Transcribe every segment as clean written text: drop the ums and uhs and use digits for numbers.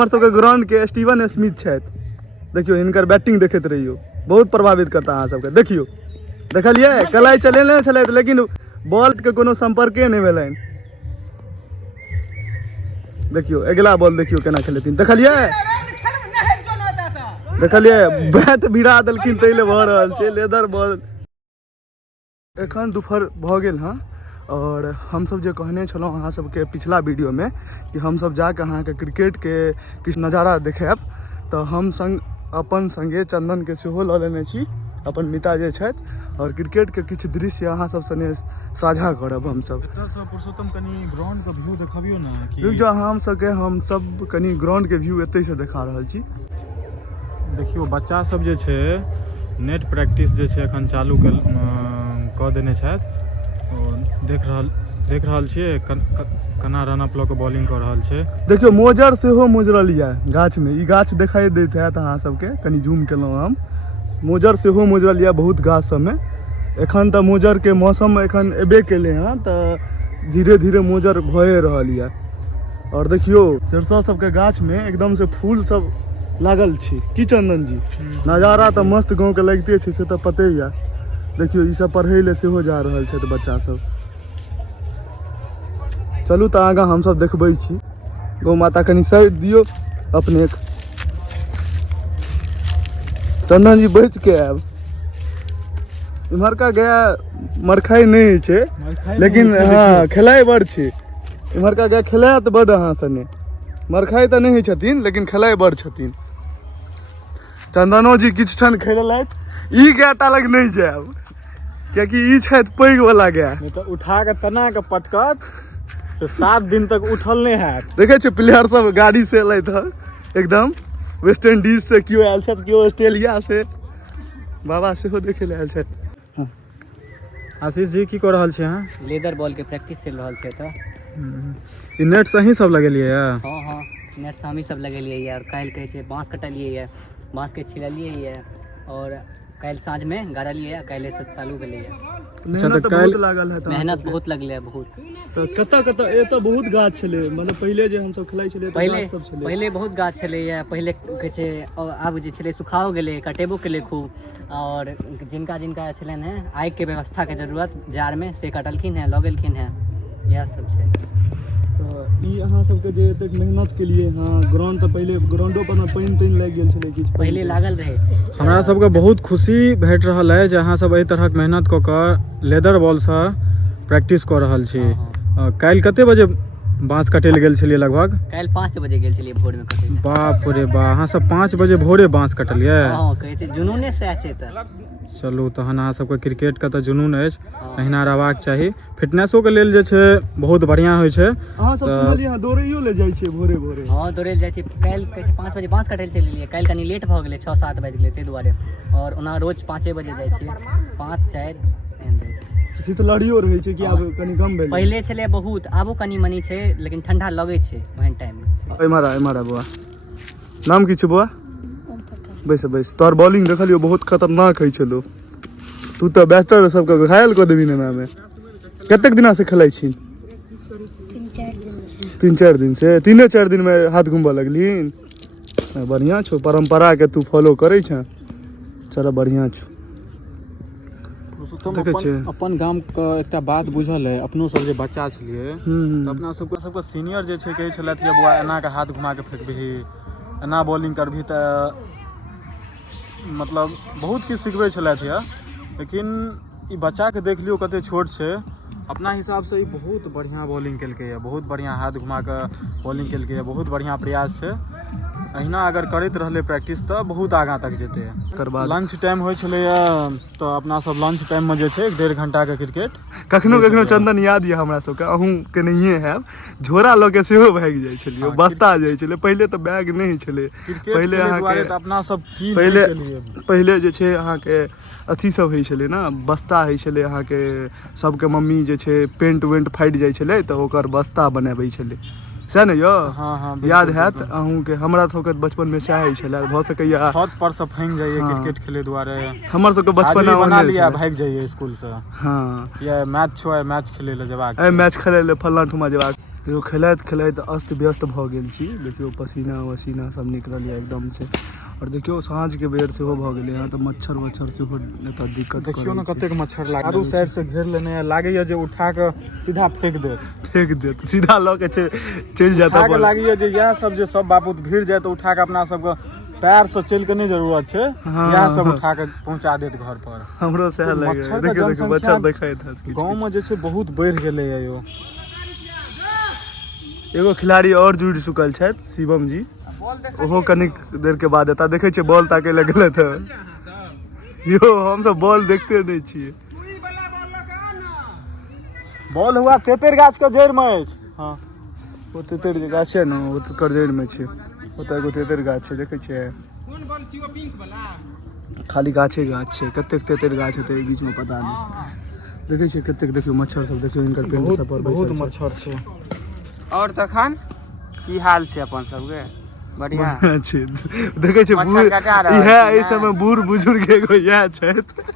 हमर सबके ग्राउंड के स्टीवन स्मिथ छथि, देखियो हिनकर बैटिंग देखैत रहियो, बहुत प्रभावित करता अहाँ सबके। देखियो देखलिए कलाई चलेने छलै लेकिन बॉल के कोनो संपर्के नहीं भेलनि। देखियो अगला बॉल देखियो केना खेलथिन, देखलिए देखलिए बैट भिड़ा देलखिन तैले भऽ रहल छै लेदर बॉल। एखन दुपहर भऽ गेल हँ और हम सब जे कहने छलहुँ अहाँ सबके पिछला वीडियो में कि हम सब जाके अहाँके क्रिकेट के किछु नजारा देखायब, तो हम अपन संगे चंदन के सेहो लऽ लेने छी, अपन मिता जे छथि, और क्रिकेट के किछु दृश्य अहाँ सब सने साझा करब। हम सब पुरुषोत्तम कनी ग्राउंड के व्यू देखाबियो ना कि रुक जाओ, हम सब कनी ग्राउंड के व्यू एतै से देखा रहल छी। देखियो बच्चा सब जे छै नेट प्रैक्टिस जे छै एखन चालू कऽ देने छथि और देख रहल छियै केना रन अप लऽ के बॉलिंग कऽ रहल छै। देखियो मोजर सेहो मोजरल यऽ गाछ में, ई गाछ देखाई दैत हैत अहाँ सबके, कनी जूम केलहुँ हम। मोजर सेहो मोजरल यऽ बहुत गाछ सब में। एखन तऽ मोजर के मौसम एखन एबे केले हँ, तऽ धीरे धीरे मोजर भए रहल यऽ। और देखियो सरसों सबके गाछ में एकदम से फूल सब लागल छै की चंदन जी, नजारा तऽ मस्त गाँव के लगिते छै, से तऽ पते यऽ। देखियो ई सब पढ़ै ले सेहो जा रहल छै बच्चा सब। चलू तऽ आगाँ हम सब देखबै छी। गौ माता कनी साइड दियो अपने, चंदन जी बच के आब। इम्हरका गया मरखाई नहीं छै, लेकिन हाँ खेलाइ बड़ छै। इम्हरका गया खेलायत बड़ अहाँ सने, मरखाई तऽ नहीं छथिन लेकिन खेलाइ बड़ छथिन। चंदनो जी किछु क्षण खेललथि, ई गैटा लग नहीं जायब कियाकि ई छथि पैघ वाला गया, नहीं तो उठा के तना के पटकत से 7 दिन तक उठल नहीं हैत। देखे छै प्लेयर सब गाड़ी से एलथि हँ, एकदम वेस्ट इंडीज से केओ आयल छथि, केओ ऑस्ट्रेलिया से, बाबा सेहो देखे ले आयल छथि। आशीष जी की कऽ रहल छी अहाँ? लेदर बॉल के प्रैक्टिस चल रहल छै तऽ ई नेट सही सब लगेलिए यऽ? हाँ हाँ नेट से हमी सब लगेलिए यऽ, और काल्हि कहै छै बाँस कटलिए यऽ, बाँस के छिललिए यऽ, और काल्हि साँझ में गाड़लिए यऽ, काल्हि से चालू भेलै यऽ। मेहनत बहुत लागल है, मेहनत बहुत लगले है बहुत। तो कतऽ एतऽ बहुत गाछ छलै, मतलब पहिले जे हम सब खेलाइ छलियै पहिले बहुत गाछ छलै यऽ, पहिले कहै छै आब जे छलै सुखाओ गेलै, कटेबो केलै खूब, और जिनका जिनका छलनि हैं आगि के व्यवस्था के जरूरत जाड़ में से कटलखिन हैं, लऽ गेलखिन हैं, इएह सब छै। तो ई अहाँ सबके जे एतेक मेहनत केलिए, हाँ ग्राउंड तऽ पहिले ग्राउंडो पर पानि तानि लागि गेल छलै किछु पहिले लागल रहे। हमरा सबके बहुत खुशी भेट रहल है जे अहाँ सब एहि तरहक मेहनत कऽ कऽ लेदर बॉल से प्रैक्टिस कऽ रहल छी। काल्हि कते बजे बाँस कटे गेल छलियै? लगभग काल्हि 5 बजे गेल छलियै भोर में कटे। बाप रे बा, अहाँ सब 5 बजे भोरे बाँस कटलियै? हाँ कहै छै जुनूने से छै तऽ। चलू तहन अहाँ सबके क्रिकेट के तऽ जुनून अछि, अहिना रहबाक चाही। फिटनेसो के लेल जे छै बहुत बढ़िया होइ छै। अहाँ सब सुनलियै दौड़ैयो ले जाइ छियै भोरे भोरे? हाँ दौड़ै ले जाइ छी। काल्हि कहै छै 5 बजे बाँस कटै लए चलिए, काल्हि कनी लेट भऽ गेलै, 6-7 बाजि गेलै ताहि दुआरे, और ओना रोज 5 बजे जाइ छियै, 5-4 एहन जाइ छै। शीतलहरियो रहै छै कि आब कनी कम भेलै? पहिले छलै बहुत, आबो कनी मनी छै, लेकिन ठंडा लगै छै ओहन टाइम में। एमारा बुआ, नाम की छै बुआ? बैस तोहर बॉलिंग देखलियो बहुत खतरनाक होइ छलो, तू तऽ बैटर सबके घायल कऽ देबी ना में। कतेक दिना से खेलाइ छी? 3-4 दिन से। 3-4 दिन में हाथ घूमबऽ लगलिन? बढ़िया छो, परंपरा के तू फॉलो करै छ, चलो बढ़िया छो। अपन गाम के एकटा बात बुझल है, अपनो सब जे बच्चा छलिए तऽ अपना सबके सीनियर जे छै कहै छलथि या बुआ एना के हाथ घुमा के फेकबही, एना बॉलिंग करबही, तऽ मतलब बहुत किछु सिखबै छलथि यऽ। लेकिन ई बच्चा के देख लियो कते छोट छै, अपना हिसाब से ई बहुत बढ़िया बॉलिंग केलकै है, बहुत बढ़िया हाथ घुमा के बॉलिंग केलकै है, बहुत बढ़िया प्रयास छै। अहिना अगर करैत रहले प्रैक्टिस तऽ बहुत आगाँ तक जेतै। लंच टाइम होइ छलै तऽ अपना सब लंच टाइम में जे छै 1.5 घंटा के क्रिकेट कखनो चंदन याद यऽ हमरा सबके, अहूँ के नहिए हैब, झोरा लऽ के सेहो भागि जाइ छलियै, बस्ता जाइ छलै। पहिले तऽ बैग नहीं छलै, पहिले अहाँके अपना सब की पहिले जे छै अहाँके अथी सब होइ छलै ना, बस्ता होइ छलै अहाँके, सबके मम्मी जे छै पेंट वेंट फाटि जाइ छलै तऽ ओकर बस्ता बनाबै छलै, सएह ने यौ? हाँ याद हैत अहूँ के, हमरा सबके बचपन में सएह होइ छलै। भऽ सकैया छत पर से फांगि जाइए क्रिकेट खेले दुआरे, हमर सबके बचपन बना लिया, भाग जाइए स्कूल से। हाँ या मैच छो, मैच खेले ले जेबाक, मैच खेले ले फलना ठुमा जेबाक। तो खेलैत खेलैत अस्त व्यस्त भऽ गेल छी। देखियौ पसीना वसीना सब निकलल यऽ एकदम से। और देखियो साँझ के बेर सेहो भऽ गेलै हँ, तऽ मच्छर वच्छर सेहो एतऽ दिक्कत देखियो ना करै छै। कतेक मच्छर लागे चारू साइड से घेर लेने है, लागैया जे उठा के सीधा फेंक देत सीधा लऽ के चलि जाता उठा के लागैया जे यह सब जे सब बाबू भीड़ जाए तो उठा के अपना सबके पैर से चल के नहीं जरूरत छै, हाँ, यह सब हाँ। उठा के पहुंचा देत घर पर। हमरो सएह तो लगे मच्छर देखियो के देखियो मच्छर जनसंख्या देखाइत हैत। गांव में जे छै बहुत बढ़ि गेलै है यो। एगो खिलाड़ी और जुड़ि चुकल छथि, शिवम जी। ओहो कनिक देर के बाद एता देखे छियै बॉल ताके लए गेलैथ हँ। यो हम सब बॉल देखते नहीं छियै। बॉल हुआ तेतर गाछ के जड़ में अछि। हां ओ तेतर जे गाछ छै ने, ओ तेतर जड़ में छै। ओतऽ एगो तेतर गाछ छै, देखै छियै। कोन बॉल छियो, पिंक वाला? खाली गाछे गाछ छै, कतेक तेतर गाछ हेतै एहि बीच में पता नहीं। देखै छियै कतेक, देखियो मच्छर सब, देखियो इनकर पेड़ सब पर बहुत बैसल छै। मच्छर छै। और तखन की हाल छै अपन सबके? बढ़िया छै। देखै छियै मच्छर कटा रहल इएह छै एहि ने? समय बूढ़ बुजुर्ग एगो इएह छथि।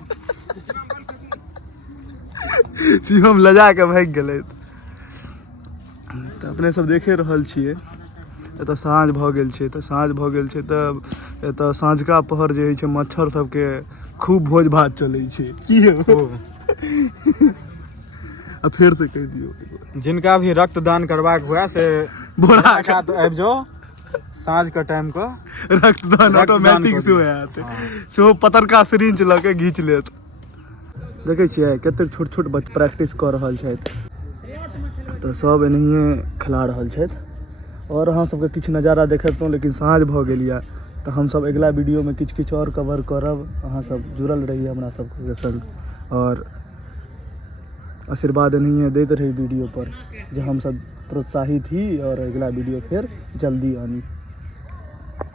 शिवम लजा के भागि गेलै। तऽ अपने सब देखे रहल छियै, एतऽ साँझ भऽ गेल छै। तऽ साँझ भऽ गेल छै तऽ एतऽ साँझका पहर जे होइ छै मच्छर सबके खूब भोज भात चलै छै। की यौ? आ फेर से कहि दियौ, जिनका भी रक्तदान करबाक हुए से बोरा का तो आबि जाओ साँझ के टाइम को। रक्तदान ऑटोमेटिक से होयत। सेहो पतरका सिरिंज लऽ के घींच लेत। देखै छियै कतेक छोट छोट बच्चा प्रैक्टिस कऽ रहल छथि। तऽ सब एनाहिए खेला रहल छथि। और अहाँ सबके किछु नजारा देखेतहुँ, लेकिन साँझ भऽ गेल यऽ। तऽ हमसब अगिला वीडियोमे किछु किछु और कवर करब। अहाँ सब जुड़ल रहिए हमरा सबके संग और आशीर्वाद एनाहिए दैत रही वीडियो पर, जे हम सब प्रोत्साहित ही और अगला वीडियो फिर जल्दी आनी।